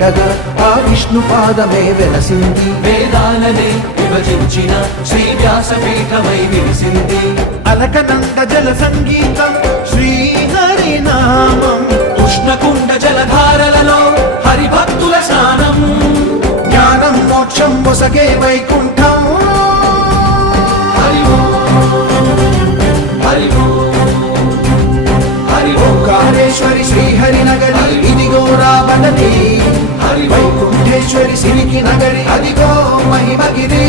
ఉండగా ఆ విష్ణు పాదమే వెలసింది. వేదాలనే విభజించిన శ్రీ వ్యాసపీఠమై విరిసింది. అలకనంద జల సంగీతం శ్రీహరి నామం, ఉష్ణకుండ జలధారలలో హరిభక్తుల స్నానం. జ్ఞానం మోక్షం మొసగే వైకుంఠం. హరి హరి హరి ఓంకారేశ్వరి శ్రీహరి నగరి ఇదిగో రావణి. వైకుంఠేశ్వరి సిరికి నగరి అదిగో మహిమగిరి.